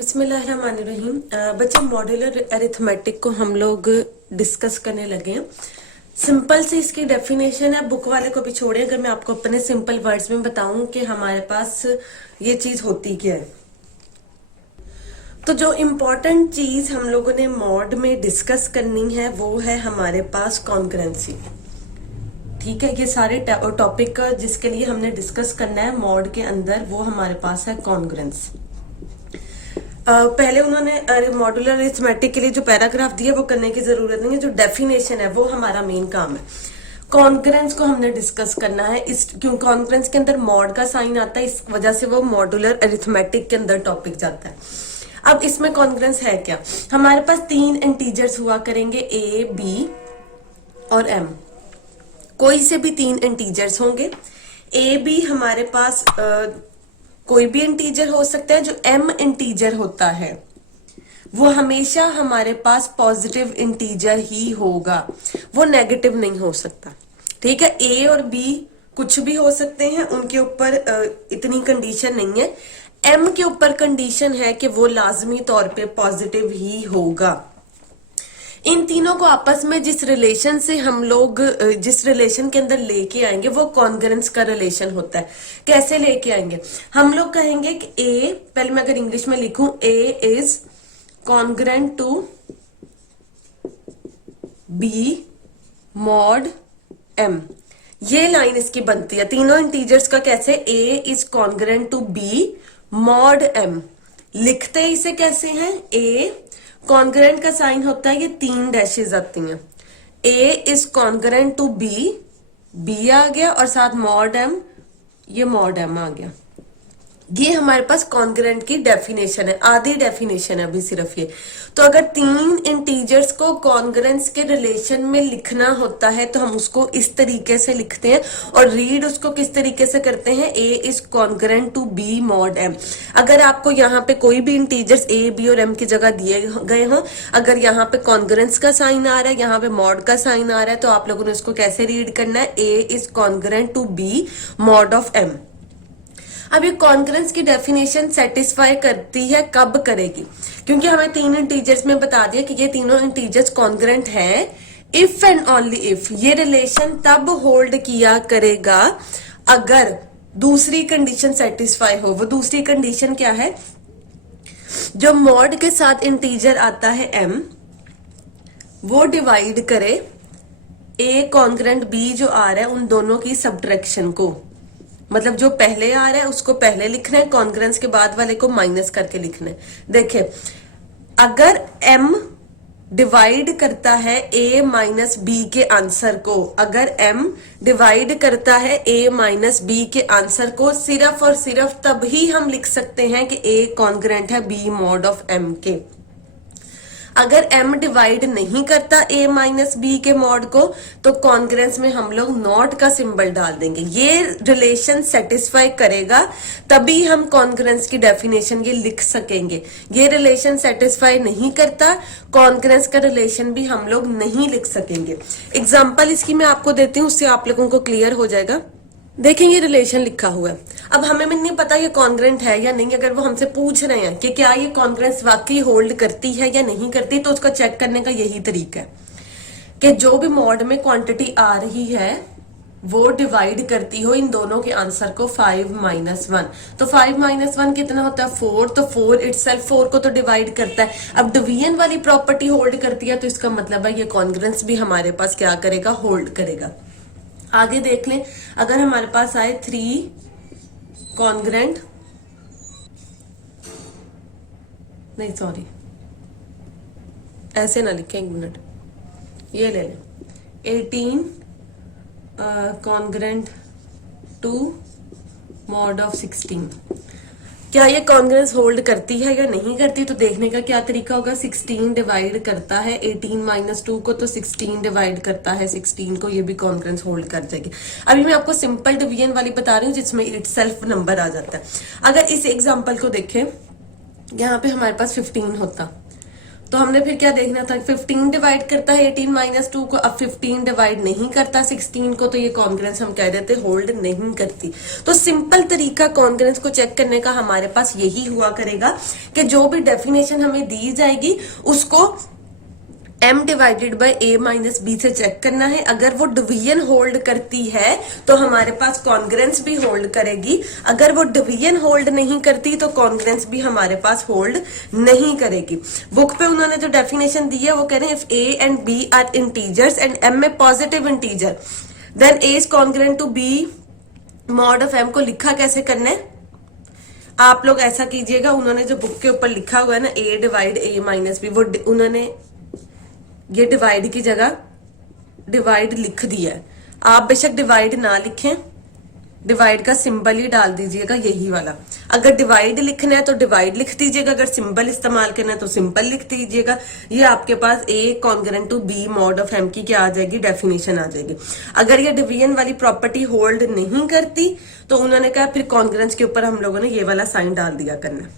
बिस्मिल्लाहिर्रहमानिर्रहीम। बच्चे modular arithmetic को हम लोग डिस्कस करने लगे हैं। सिंपल से इसकी डेफिनेशन है, बुक वाले को भी छोड़े, अगर मैं आपको अपने सिंपल वर्ड्स में बताऊं कि हमारे पास ये चीज होती क्या है, तो जो इम्पोर्टेंट चीज हम लोगों ने मॉड में डिस्कस करनी है वो है हमारे पास कॉन्करेंसी। ठीक है, ये सारे टॉपिक जिसके लिए हमने डिस्कस करना है मॉड के अंदर वो हमारे पास है कॉन्करेंस। पहले उन्होंने मॉड्यूलर अरिथमेटिक के लिए जो पैराग्राफ दिया वो करने की जरूरत नहीं है, जो डेफिनेशन है वो हमारा मेन काम है। कॉन्करेंस को हमने डिस्कस करना है, इस क्यों कॉन्करेंस के अंदर मॉड का साइन आता है, इस वजह से वो मॉड्यूलर अरिथमेटिक के अंदर टॉपिक जाता है। अब इसमें कॉन्करेंस है क्या, हमारे पास तीन इंटीजर्स हुआ करेंगे ए बी और एम। कोई से भी तीन इंटीजर्स होंगे। ए बी हमारे पास कोई भी इंटीजर हो सकता है। जो एम इंटीजर होता है वो हमेशा हमारे पास पॉजिटिव इंटीजर ही होगा, वो नेगेटिव नहीं हो सकता। ठीक है, ए और बी कुछ भी हो सकते हैं, उनके ऊपर इतनी कंडीशन नहीं है। एम के ऊपर कंडीशन है कि वो लाजमी तौर पे पॉजिटिव ही होगा। इन तीनों को आपस में जिस रिलेशन से हम लोग जिस रिलेशन के अंदर लेके आएंगे वो कॉन्करेंस का रिलेशन होता है। कैसे लेके आएंगे, हम लोग कहेंगे कि ए, पहले मैं अगर इंग्लिश में लिखूं, a is congruent to b mod m. ये लाइन इसकी बनती है तीनों इंटीजर्स का। कैसे, a is congruent to b mod m. लिखते इसे कैसे हैं, ए कॉन्करेंट का साइन होता है, ये तीन डैशेज आती हैं। A is concurrent to b, b आ गया और साथ मॉड एम, ये मॉड एम आ गया। ये हमारे पास कॉन्करेंट की डेफिनेशन है, आधी डेफिनेशन है अभी सिर्फ ये। तो अगर तीन इंटीजर्स को कॉन्करेंस के रिलेशन में लिखना होता है तो हम उसको इस तरीके से लिखते हैं, और रीड उसको किस तरीके से करते हैं, a is concurrent to b mod m. अगर आपको यहाँ पे कोई भी इंटीजर्स ए बी और एम की जगह दिए गए हों, अगर यहाँ पे कॉन्करेंस का साइन आ रहा है, यहाँ पे मॉड का साइन आ रहा है, तो आप लोगों ने इसको कैसे रीड करना है, a is concurrent to b mod of m. अब ये कॉन्करेंस की डेफिनेशन सेटिस्फाई करती है, कब करेगी, क्योंकि हमें तीन इंटीजर्स में बता दिया कि ये तीनों इंटीजर्स कॉन्करेंट है। इफ एंड ओनली इफ ये रिलेशन तब होल्ड किया करेगा अगर दूसरी कंडीशन सेटिस्फाई हो। वो दूसरी कंडीशन क्या है, जो मॉड के साथ इंटीजर आता है एम, वो डिवाइड करे ए कॉन्करेंट बी जो आ रहा है उन दोनों की सब्ट्रैक्शन को। मतलब जो पहले आ रहा है उसको पहले लिखना है, कॉन्करेंस के बाद वाले को माइनस करके लिखना है। देखिए, अगर m डिवाइड करता है a माइनस बी के आंसर को, अगर m डिवाइड करता है a माइनस बी के आंसर को, सिर्फ और सिर्फ तब ही हम लिख सकते हैं कि a कॉन्करेंट है b मॉड ऑफ m के। अगर m डिवाइड नहीं करता a माइनस बी के मॉड को तो कॉन्करेंस में हम लोग नॉट का सिंबल डाल देंगे। ये रिलेशन सेटिस्फाई करेगा तभी हम कॉन्करेंस की डेफिनेशन ये लिख सकेंगे। ये रिलेशन सेटिस्फाई नहीं करता, कॉन्करेंस का रिलेशन भी हम लोग नहीं लिख सकेंगे। एग्जाम्पल इसकी मैं आपको देती हूँ, उससे आप लोगों को क्लियर हो जाएगा। देखें, ये रिलेशन लिखा हुआ है। अब हमें नहीं पता ये कॉन्ग्रेंट है या नहीं। अगर वो हमसे पूछ रहे हैं कि क्या ये कॉन्ग्रेंस वाकई होल्ड करती है या नहीं करती, तो उसका चेक करने का यही तरीका है कि जो भी मॉड में क्वांटिटी आ रही है वो डिवाइड करती हो इन दोनों के आंसर को 5 माइनस 1। तो 5 माइनस 1 कितना होता है, 4। तो 4 इटसेल्फ 4 को तो डिवाइड करता है। अब डिवीजन वाली प्रॉपर्टी होल्ड करती है तो इसका मतलब है ये कॉन्ग्रेंस भी हमारे पास क्या करेगा, होल्ड करेगा। आगे देख लें, अगर हमारे पास आए 3 कॉन्ग्रेंट, नहीं सॉरी ऐसे ना लिखें, 1 मिनट, ये ले लें, 18 कॉन्ग्रेंट टू मॉड ऑफ 16। क्या ये कॉन्ग्रेंस होल्ड करती है या नहीं करती, तो देखने का क्या तरीका होगा, 16 डिवाइड करता है 18 माइनस 2 को, तो 16 डिवाइड करता है 16 को, ये भी कॉन्ग्रेंस होल्ड कर जाएगी। अभी मैं आपको सिंपल डिवीजन वाली बता रही हूँ जिसमें इटसेल्फ नंबर आ जाता है। अगर इस एग्जांपल को देखें, यहाँ पे हमारे पास 15 होता तो हमने फिर क्या देखना था, 15 डिवाइड करता है 18 माइनस 2 को, अब 15 डिवाइड नहीं करता 16 को, तो ये कॉन्ग्रेंस हम कह देते होल्ड नहीं करती। तो सिंपल तरीका कॉन्ग्रेंस को चेक करने का हमारे पास यही हुआ करेगा कि जो भी डेफिनेशन हमें दी जाएगी उसको m divided by a minus b से चेक करना है। अगर वो डिवीजन होल्ड करती है तो हमारे पास कॉन्ग्रेंस भी होल्ड करेगी, अगर वो डिवीजन होल्ड नहीं करती तो कॉन्ग्रेंस भी हमारे पास होल्ड नहीं करेगी। बुक पे उन्होंने जो डेफिनेशन दी है वो कह रहे हैं if a and b are integers and m में positive integer then a is congruent to b mod of m को लिखा कैसे करना है आप लोग ऐसा कीजिएगा, उन्होंने जो बुक के ऊपर लिखा हुआ है ना a divide a minus b, वो उन्होंने ये डिवाइड की जगह डिवाइड लिख दिया है। आप बेशक डिवाइड ना लिखें, डिवाइड का सिंबल ही डाल दीजिएगा यही वाला। अगर डिवाइड लिखना है तो डिवाइड लिख दीजिएगा, अगर सिंबल इस्तेमाल करना है तो सिंबल लिख दीजिएगा। ये आपके पास a congruent to b mod of m की क्या आ जाएगी, डेफिनेशन आ जाएगी। अगर ये डिवीजन वाली प्रॉपर्टी होल्ड नहीं करती तो उन्होंने कहा फिर कॉन्ग्रेंस के ऊपर हम लोगों ने ये वाला साइन डाल दिया करना।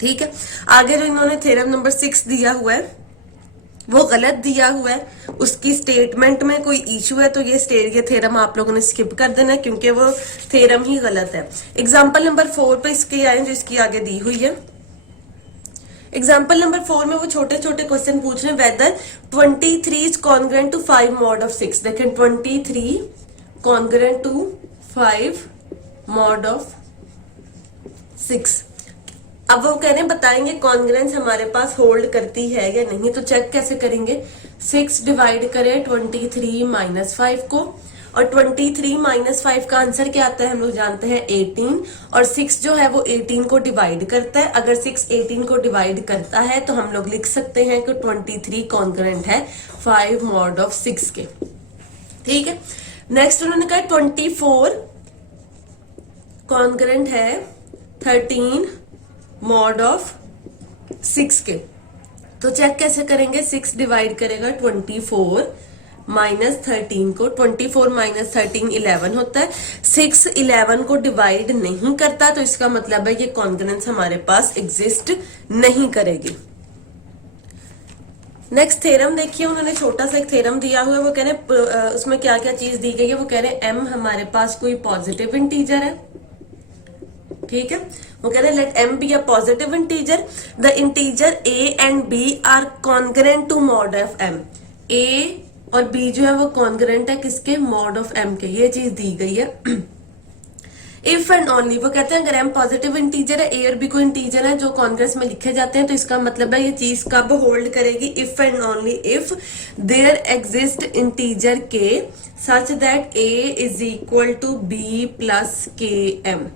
ठीक है, आगे जो इन्होंने थ्योरम नंबर 6 दिया हुआ है वो गलत दिया हुआ है, उसकी स्टेटमेंट में कोई इशू है तो ये थ्योरम आप लोगों ने स्किप कर देना क्योंकि वो थ्योरम ही गलत है। एग्जांपल नंबर 4 पे इसकी आए जो इसकी आगे दी हुई है। एग्जाम्पल नंबर 4 में वो छोटे छोटे क्वेश्चन पूछ रहे हैं whether 23 is congruent to 5 mod of 6। देखें 23 कॉन्ग्रेंट टू 5 मॉड ऑफ 6। अब वो कह रहे हैं बताएंगे कॉन्ग्रेंस हमारे पास होल्ड करती है या नहीं, तो चेक कैसे करेंगे। 6 डिवाइड करें 23 माइनस 5 को, और 23 माइनस 5 का आंसर क्या आता है हम लोग जानते हैं 18, और 6 जो है वो 18 को डिवाइड करता है। अगर 6 18 को डिवाइड करता है तो हम लोग लिख सकते हैं कि 23 कॉन्ग्रेंट है 5 मॉड ऑफ 6 के। ठीक है, नेक्स्ट उन्होंने कहा 24 कॉन्ग्रेंट है 13 मॉड ऑफ 6 के। तो चेक कैसे करेंगे, 6 डिवाइड करेगा 24 माइनस 13 को, 24 माइनस 13 11 होता है। 6 11 को डिवाइड नहीं करता तो इसका मतलब है ये कॉन्ग्रेंस हमारे पास एग्जिस्ट नहीं करेगी। नेक्स्ट थ्योरम देखिए, उन्होंने छोटा सा एक थ्योरम दिया हुआ है। वो कह रहे हैं उसमें क्या क्या चीज दी गई है। वो कह रहे हैं m हमारे पास कोई पॉजिटिव इंटीजर है। ठीक है, वो कह रहे हैं let m be a positive integer, the integer a and b are congruent to mod of m। a और b जो है वो कॉन्ग्रेंट है किसके, मॉड ऑफ m के। ये चीज दी गई है। इफ एंड ओनली, वो कहते हैं अगर m पॉजिटिव इंटीजर है, a और b को इंटीजर है जो कॉन्ग्रेंस में लिखे जाते हैं, तो इसका मतलब है ये चीज कब होल्ड करेगी, if and only if there exist integer k such that a is equal to b plus k m।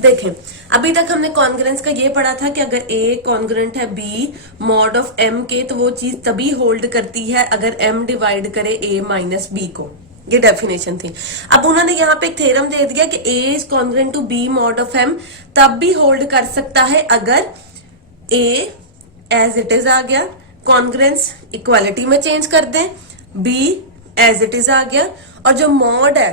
देखें अभी तक हमने कॉन्ग्रेंस का ये पढ़ा था कि अगर a कॉन्ग्रेंट है b मॉड ऑफ m के, तो वो चीज तभी होल्ड करती है अगर m डिवाइड करे a माइनस b को। ये डेफिनेशन थी। अब उन्होंने यहाँ पे एक थ्योरम दे दिया कि a is congruent to b mod of m तब भी होल्ड कर सकता है अगर a एज इट इज आ गया, कॉन्ग्रेंस इक्वालिटी में चेंज कर दें, b एज इट इज आ गया, और जो मॉड है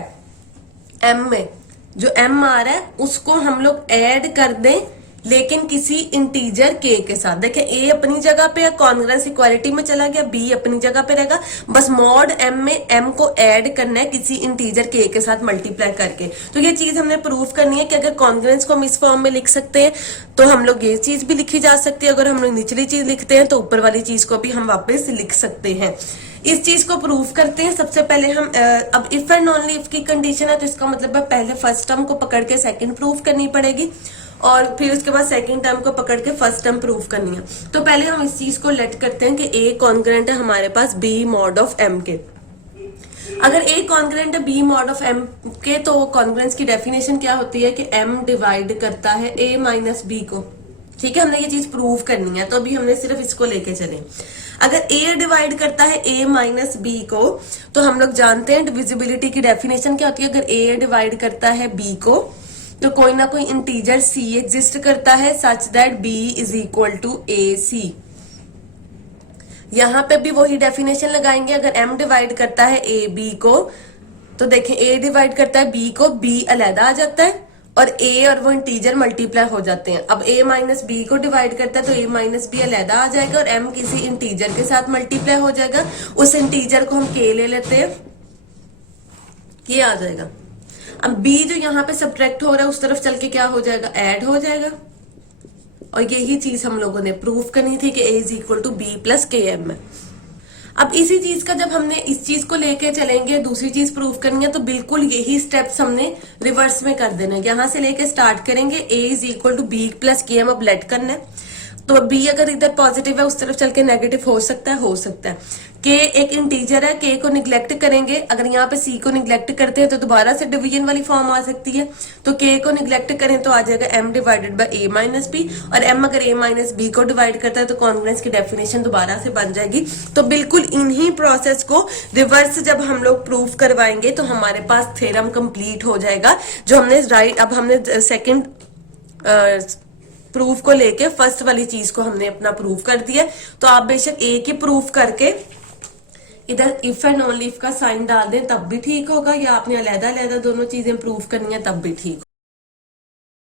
m में जो m आ रहा है उसको हम लोग ऐड कर दें लेकिन किसी इंटीजर k के साथ। देखें a अपनी जगह पे है, कॉन्ग्रेंस इक्वालिटी में चला गया, b अपनी जगह पे रहेगा, बस मॉड m में m को ऐड करना है किसी इंटीजर k के साथ मल्टीप्लाई करके। तो ये चीज हमने प्रूव करनी है कि अगर कॉन्ग्रेंस को हम इस फॉर्म में लिख सकते हैं तो हम लोग ये चीज भी लिखी जा सकती है, अगर हम लोग निचली चीज लिखते हैं तो ऊपर वाली चीज को भी हम वापस लिख सकते हैं। इस चीज को प्रूव करते हैं। सबसे पहले हम अब इफ एंड ओनली इफ की कंडीशन है तो इसका मतलब है पहले फर्स्ट टर्म को पकड़ के सेकंड प्रूव करनी पड़ेगी और फिर उसके बाद सेकंड टर्म को पकड़ के फर्स्ट टर्म प्रूव करनी है। तो पहले हम इस चीज को लेट करते हैं कि a कॉन्ग्रेंट है हमारे पास b मॉड ऑफ m के। अगर a कॉन्ग्रेंट है b मॉड ऑफ m के तो कॉन्ग्रेंस की डेफिनेशन क्या होती है कि m डिवाइड करता है a माइनस b को। ठीक है, हमने ये चीज प्रूव करनी है तो अभी हमने सिर्फ इसको लेके चले। अगर a डिवाइड करता है a माइनस b को तो हम लोग जानते हैं डिविजिबिलिटी की डेफिनेशन क्या होती है। अगर a डिवाइड करता है b को तो कोई ना कोई इंटीजर c एग्जिस्ट करता है such that b is equal to ac। यहां पे भी वही डेफिनेशन लगाएंगे। अगर m डिवाइड करता है a b को तो देखें a डिवाइड करता है b को, b अलहदा आ जाता है और a और वो इंटीजर मल्टीप्लाई हो जाते हैं। अब a माइनस बी को डिवाइड करता है तो a माइनस बी अलहदा आ जाएगा और m किसी इंटीजर के साथ मल्टीप्लाई हो जाएगा। उस इंटीजर को हम k ले लेते हैं, ये आ जाएगा। अब b जो यहाँ पे सब्ट्रैक्ट हो रहा है उस तरफ चल के क्या हो जाएगा, ऐड हो जाएगा। और यही चीज हम लोगों ने प्रूव करनी थी कि a is equal to b plus k m है। अब इसी चीज का जब हमने इस चीज को लेके चलेंगे, दूसरी चीज प्रूव करनी है, तो बिल्कुल यही स्टेप्स हमने रिवर्स में कर देना है। यहां से लेके स्टार्ट करेंगे, a is equal to b plus k m अब लेट करना है। तो b अगर इधर पॉजिटिव है उस तरफ चल के नेगेटिव हो सकता है, हो सकता है। k एक इंटीजर है, k को निग्लेक्ट करेंगे, अगर यहाँ पे c को निग्लेक्ट करते हैं तो दोबारा से डिवीजन वाली फॉर्म आ सकती है। तो k को निग्लेक्ट करें तो आ जाएगा m divided by a minus B, और m अगर a माइनस बी को डिवाइड करता है तो कॉन्ग्रुएंस की डेफिनेशन दोबारा से बन जाएगी। तो बिल्कुल इन्हीं प्रोसेस को रिवर्स जब हम लोग प्रूव करवाएंगे तो हमारे पास थ्योरम कंप्लीट हो जाएगा। जो हमने राइट, अब हमने सेकेंड प्रूफ को लेके फर्स्ट वाली चीज को हमने अपना प्रूफ कर दिया। तो आप बेशक एक ही प्रूफ करके इधर इफ एंड ओनली इफ का साइन डाल दें तब भी ठीक होगा, या आपने अलहदा अलहदा दोनों चीजें प्रूफ करनी है तब भी ठीक